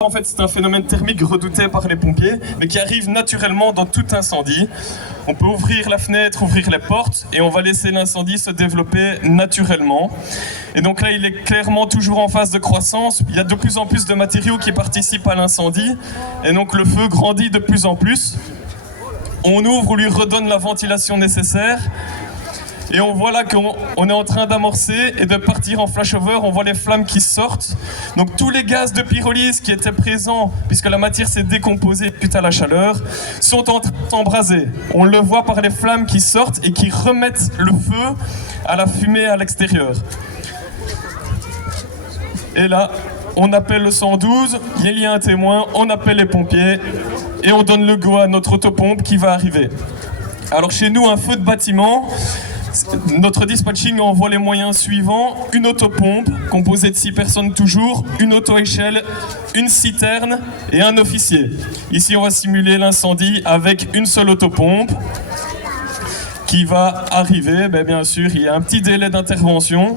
En fait, c'est un phénomène thermique redouté par les pompiers, mais qui arrive naturellement dans tout incendie. On peut ouvrir la fenêtre, ouvrir les portes, et on va laisser l'incendie se développer naturellement. Et donc là, il est clairement toujours en phase de croissance. Il y a de plus en plus de matériaux qui participent à l'incendie, et donc le feu grandit de plus en plus. On ouvre, on lui redonne la ventilation nécessaire. Et on voit là qu'on est en train d'amorcer et de partir en flashover. On voit les flammes qui sortent. Donc tous les gaz de pyrolyse qui étaient présents, puisque la matière s'est décomposée suite à la chaleur, sont en train d'embraser. On le voit par les flammes qui sortent et qui remettent le feu à la fumée à l'extérieur. Et là, on appelle le 112, il y a un témoin, on appelle les pompiers et on donne le go à notre autopompe qui va arriver. Alors chez nous, un feu de bâtiment, notre dispatching envoie les moyens suivants: une autopompe composée de 6 personnes toujours, une auto-échelle, une citerne et un officier. Ici, on va simuler l'incendie avec une seule autopompe qui va arriver. Bien sûr, il y a un petit délai d'intervention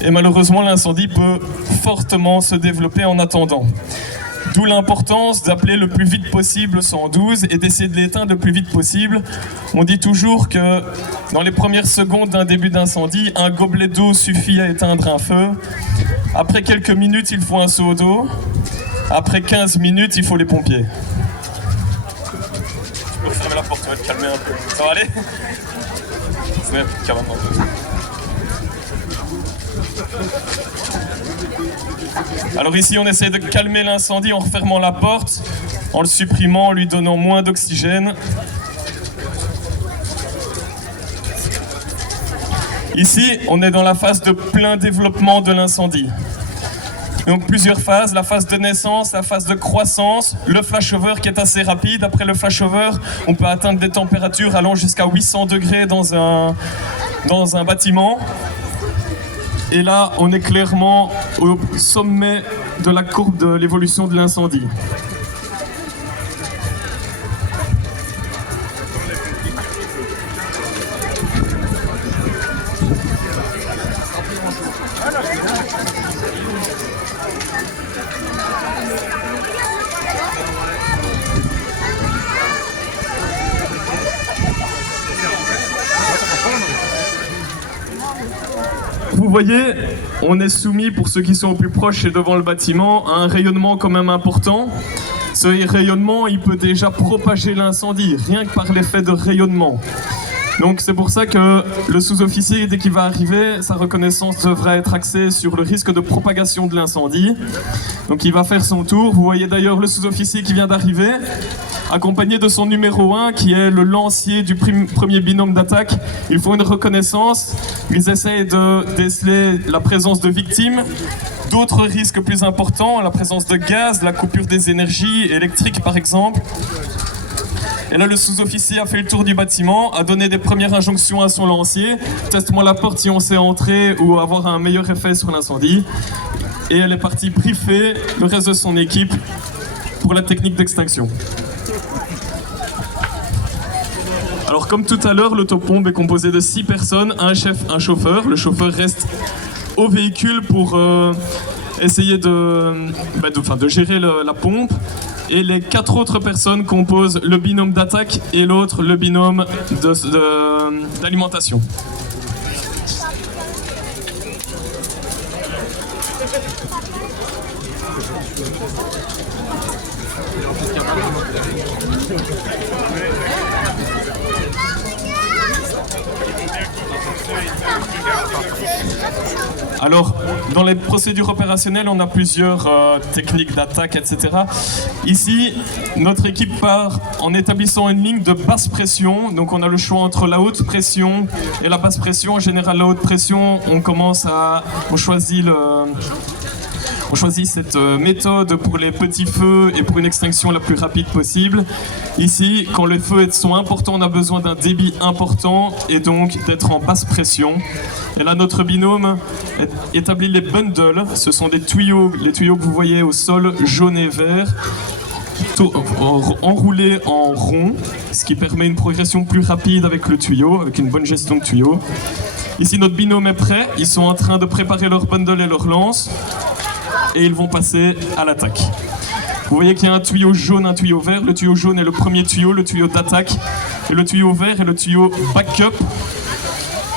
et malheureusement, l'incendie peut fortement se développer en attendant. D'où l'importance d'appeler le plus vite possible le 112 et d'essayer de l'éteindre le plus vite possible. On dit toujours que dans les premières secondes d'un début d'incendie, un gobelet d'eau suffit à éteindre un feu. Après quelques minutes, il faut un seau d'eau. Après 15 minutes, il faut les pompiers. Tu peux fermer la porte, tu vas te calmer un peu. Ça va aller? C'est bien, calme un peu. Alors ici, on essaie de calmer l'incendie en refermant la porte, en le supprimant, en lui donnant moins d'oxygène. Ici, on est dans la phase de plein développement de l'incendie. Donc plusieurs phases, la phase de naissance, la phase de croissance, le flashover qui est assez rapide. Après le flashover, on peut atteindre des températures allant jusqu'à 800 degrés dans un bâtiment. Et là, on est clairement au sommet de la courbe de l'évolution de l'incendie. Vous voyez, on est soumis, pour ceux qui sont au plus proche et devant le bâtiment, à un rayonnement quand même important. Ce rayonnement, il peut déjà propager l'incendie, rien que par l'effet de rayonnement. Donc c'est pour ça que le sous-officier, dès qu'il va arriver, sa reconnaissance devra être axée sur le risque de propagation de l'incendie. Donc il va faire son tour. Vous voyez d'ailleurs le sous-officier qui vient d'arriver, accompagné de son numéro 1, qui est le lancier du premier binôme d'attaque. Il faut une reconnaissance. Ils essayent de déceler la présence de victimes. D'autres risques plus importants, la présence de gaz, la coupure des énergies électriques par exemple. Et là, le sous-officier a fait le tour du bâtiment, a donné des premières injonctions à son lancier. Teste-moi la porte si on sait entrer ou avoir un meilleur effet sur l'incendie. Et elle est partie briefer le reste de son équipe pour la technique d'extinction. Alors comme tout à l'heure, l'autopompe est composée de 6 personnes, un chef, un chauffeur. Le chauffeur reste au véhicule pour essayer de gérer la pompe. Et les 4 autres personnes composent le binôme d'attaque et l'autre le binôme d'alimentation. Alors, dans les procédures opérationnelles, on a plusieurs techniques d'attaque, etc. Ici, notre équipe part en établissant une ligne de basse pression. Donc, on a le choix entre la haute pression et la basse pression. En général, la haute pression, on choisit cette méthode pour les petits feux et pour une extinction la plus rapide possible. Ici, quand les feux sont importants, on a besoin d'un débit important et donc d'être en basse pression. Et là, notre binôme établit les bundles. Ce sont des tuyaux, les tuyaux que vous voyez au sol, jaune et vert, enroulés en rond, ce qui permet une progression plus rapide avec le tuyau, avec une bonne gestion de tuyau. Ici, notre binôme est prêt. Ils sont en train de préparer leur bundle et leur lance. et ils vont passer à l'attaque. Vous voyez qu'il y a un tuyau jaune, un tuyau vert. Le tuyau jaune est le premier tuyau, le tuyau d'attaque. Et le tuyau vert est le tuyau backup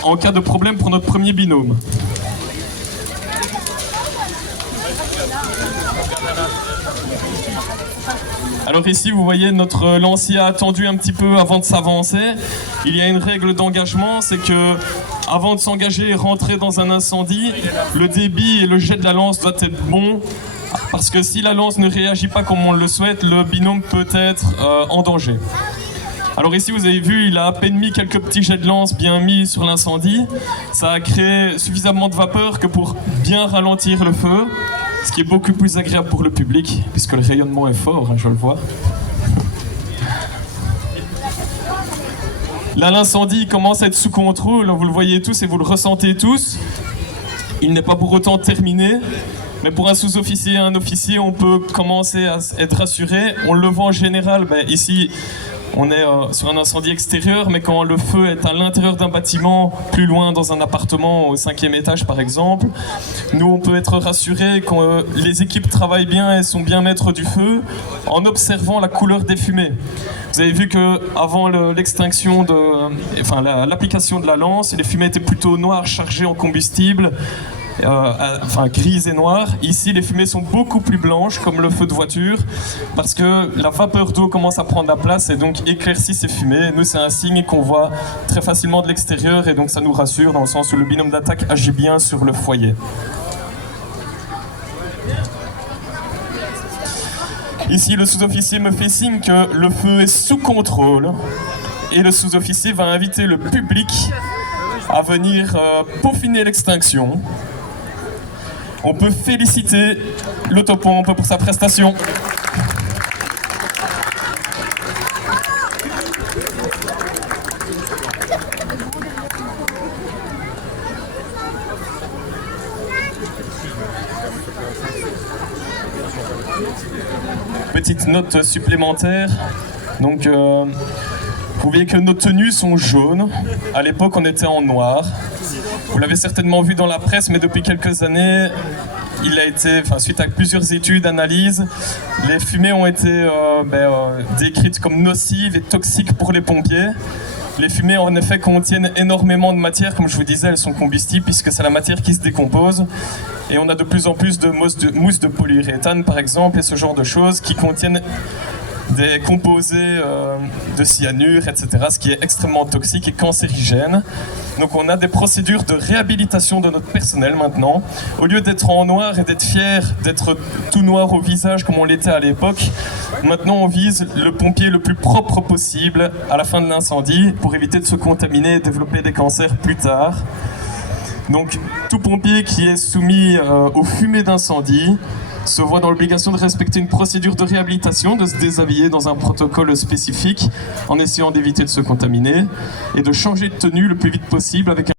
en cas de problème pour notre premier binôme. Alors ici, vous voyez, notre lancier a attendu un petit peu avant de s'avancer. Il y a une règle d'engagement, c'est que avant de s'engager et rentrer dans un incendie, le débit et le jet de la lance doivent être bons, parce que si la lance ne réagit pas comme on le souhaite, le binôme peut être en danger. Alors ici, vous avez vu, il a à peine mis quelques petits jets de lance bien mis sur l'incendie. Ça a créé suffisamment de vapeur que pour bien ralentir le feu, ce qui est beaucoup plus agréable pour le public, puisque le rayonnement est fort, hein, je le vois. Là, l'incendie commence à être sous contrôle, vous le voyez tous et vous le ressentez tous. Il n'est pas pour autant terminé, mais pour un sous-officier et un officier, on peut commencer à être rassuré. On le voit en général, ici, on est sur un incendie extérieur, mais quand le feu est à l'intérieur d'un bâtiment, plus loin dans un appartement au 5e étage par exemple, nous on peut être rassurés quand les équipes travaillent bien et sont bien maîtres du feu en observant la couleur des fumées. Vous avez vu qu'avant l'extinction l'application de la lance, les fumées étaient plutôt noires, chargées en combustible, grises et noires. Ici, les fumées sont beaucoup plus blanches, comme le feu de voiture, parce que la vapeur d'eau commence à prendre la place et donc éclaircit ces fumées. Nous, c'est un signe qu'on voit très facilement de l'extérieur et donc ça nous rassure dans le sens où le binôme d'attaque agit bien sur le foyer. Ici, le sous-officier me fait signe que le feu est sous contrôle et le sous-officier va inviter le public à venir peaufiner l'extinction. On peut féliciter l'autopompe pour sa prestation. Petite note supplémentaire. Donc, vous voyez que nos tenues sont jaunes. À l'époque, on était en noir. Vous l'avez certainement vu dans la presse, mais depuis quelques années, suite à plusieurs études, analyses, les fumées ont été décrites comme nocives et toxiques pour les pompiers. Les fumées, en effet, contiennent énormément de matière. Comme je vous disais, elles sont combustibles puisque c'est la matière qui se décompose. Et on a de plus en plus de mousse de polyuréthane, par exemple, et ce genre de choses qui contiennent des composés de cyanure, etc., ce qui est extrêmement toxique et cancérigène. Donc on a des procédures de réhabilitation de notre personnel maintenant. Au lieu d'être en noir et d'être fier d'être tout noir au visage comme on l'était à l'époque, maintenant on vise le pompier le plus propre possible à la fin de l'incendie pour éviter de se contaminer et développer des cancers plus tard. Donc tout pompier qui est soumis aux fumées d'incendie se voit dans l'obligation de respecter une procédure de réhabilitation, de se déshabiller dans un protocole spécifique en essayant d'éviter de se contaminer et de changer de tenue le plus vite possible avec